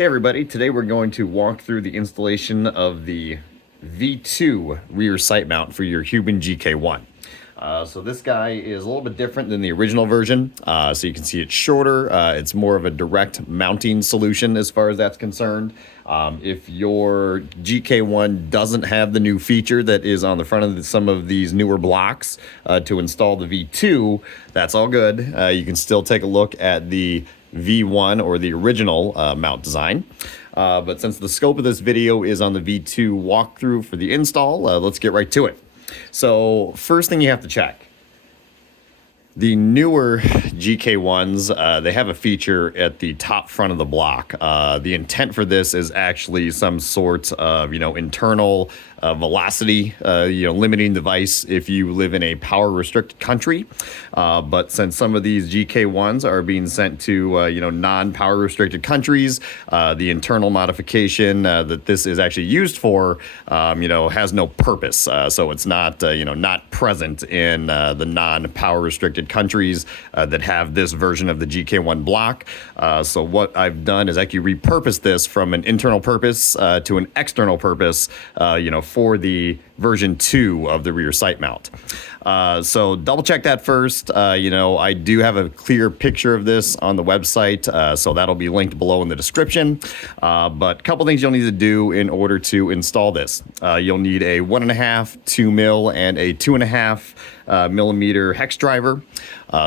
Hey everybody, today we're going to walk through the installation of the V2 rear sight mount for your Huben GK1. So this guy is a little bit different than the original version. So you can see it's shorter. It's more of a direct mounting solution as far as that's concerned. If your GK1 doesn't have the new feature that is on the front of some of these newer blocks to install the V2, that's all good. You can still take a look at the V1 or the original mount design. But since the scope of this video is on the V2 walkthrough for the install, let's get right to it. So first thing you have to check. The newer GK1s, they have a feature at the top front of the block. The intent for this is actually some sort of, internal velocity, limiting device if you live in a power restricted country. But since some of these GK1s are being sent to, non-power restricted countries, the internal modification that this is actually used for, has no purpose. So it's not, not present in the non-power restricted countries that have this version of the GK1 block. So what I've done is actually repurpose this from an internal purpose to an external purpose, for the version 2 of the rear sight mount. So double check that first. I do have a clear picture of this on the website, so that'll be linked below in the description. But a couple things you'll need to do in order to install this. You'll need a 1.5, 2 mil, and a 2.5 millimeter hex driver.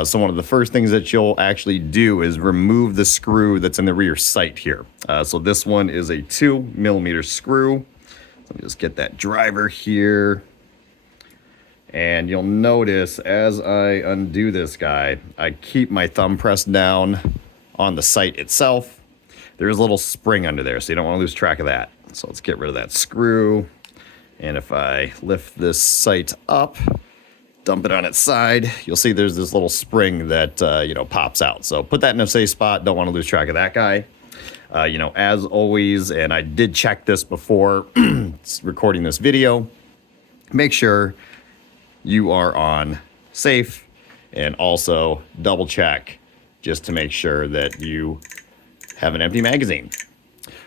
So one of the first things that you'll actually do is remove the screw that's in the rear sight here. So this one is a 2 millimeter screw. Let me just get that driver here. And you'll notice as I undo this guy, I keep my thumb pressed down on the sight itself. There's a little spring under there, so you don't want to lose track of that. So let's get rid of that screw. And if I lift this sight up, dump it on its side, you'll see there's this little spring that, pops out. So put that in a safe spot. Don't want to lose track of that guy. As always, and I did check this before recording this video, make sure you are on safe, and also double check just to make sure that you have an empty magazine.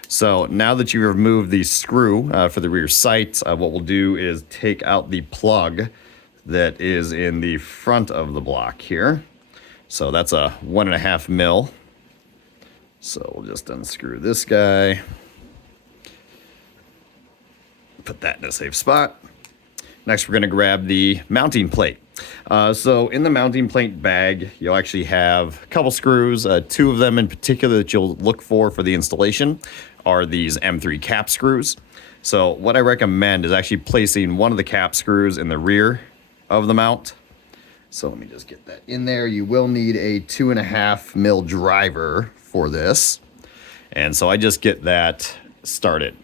So now that you've removed the screw for the rear sight, what we'll do is take out the plug that is in the front of the block here. So that's a 1.5 mil. So we'll just unscrew this guy, put that in a safe spot. Next, we're going to grab the mounting plate. So in the mounting plate bag, you'll actually have a couple screws. Two of them in particular that you'll look for the installation are these M3 cap screws. So what I recommend is actually placing one of the cap screws in the rear of the mount. So let me just get that in there. You will need a 2.5 mil driver for this. And so I just get that started.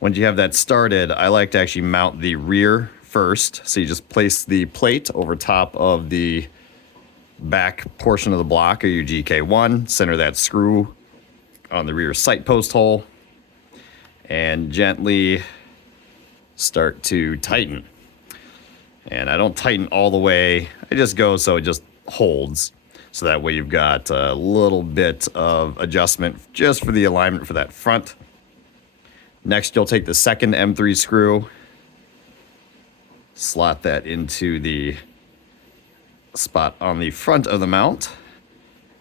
Once you have that started, I like to actually mount the rear first. So you just place the plate over top of the back portion of the block of your GK1, center that screw on the rear sight post hole, and gently start to tighten. And I don't tighten all the way. I just go so it just holds. So that way you've got a little bit of adjustment just for the alignment for that front. Next, you'll take the second M3 screw, slot that into the spot on the front of the mount,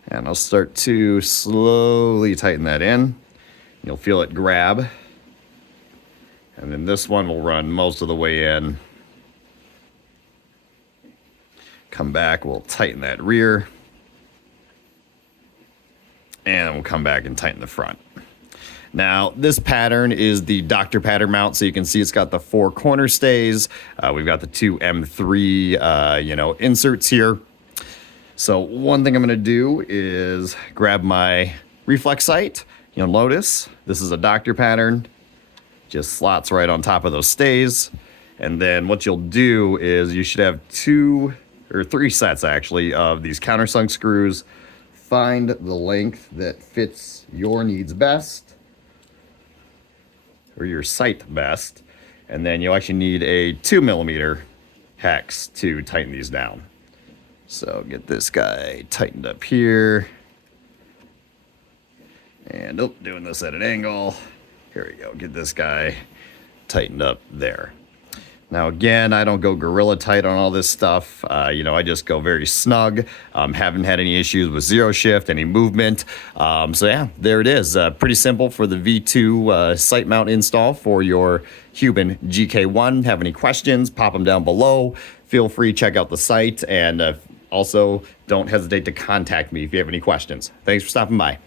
and I'll start to slowly tighten that in. You'll feel it grab. And then this one will run most of the way in. Come back, we'll tighten that rear. And we'll come back and tighten the front. Now, this pattern is the doctor pattern mount, so you can see it's got the 4 corner stays. We've got the 2 M3, inserts here. So one thing I'm going to do is grab my reflex sight. You'll notice this is a doctor pattern. Just slots right on top of those stays. And then what you'll do is you should have 2 or 3 sets, actually, of these countersunk screws. Find the length that fits your needs best, or your sight best, and then you'll actually need a 2 millimeter hex to tighten these down. So get this guy tightened up here, And doing this at an angle. Here we go. Get this guy tightened up there. Now, again, I don't go gorilla tight on all this stuff. I just go very snug. Haven't had any issues with zero shift, any movement. So yeah, there it is. Pretty simple for the V2 sight mount install for your Huben GK1. Have any questions, pop them down below. Feel free to check out the site, and also don't hesitate to contact me if you have any questions. Thanks for stopping by.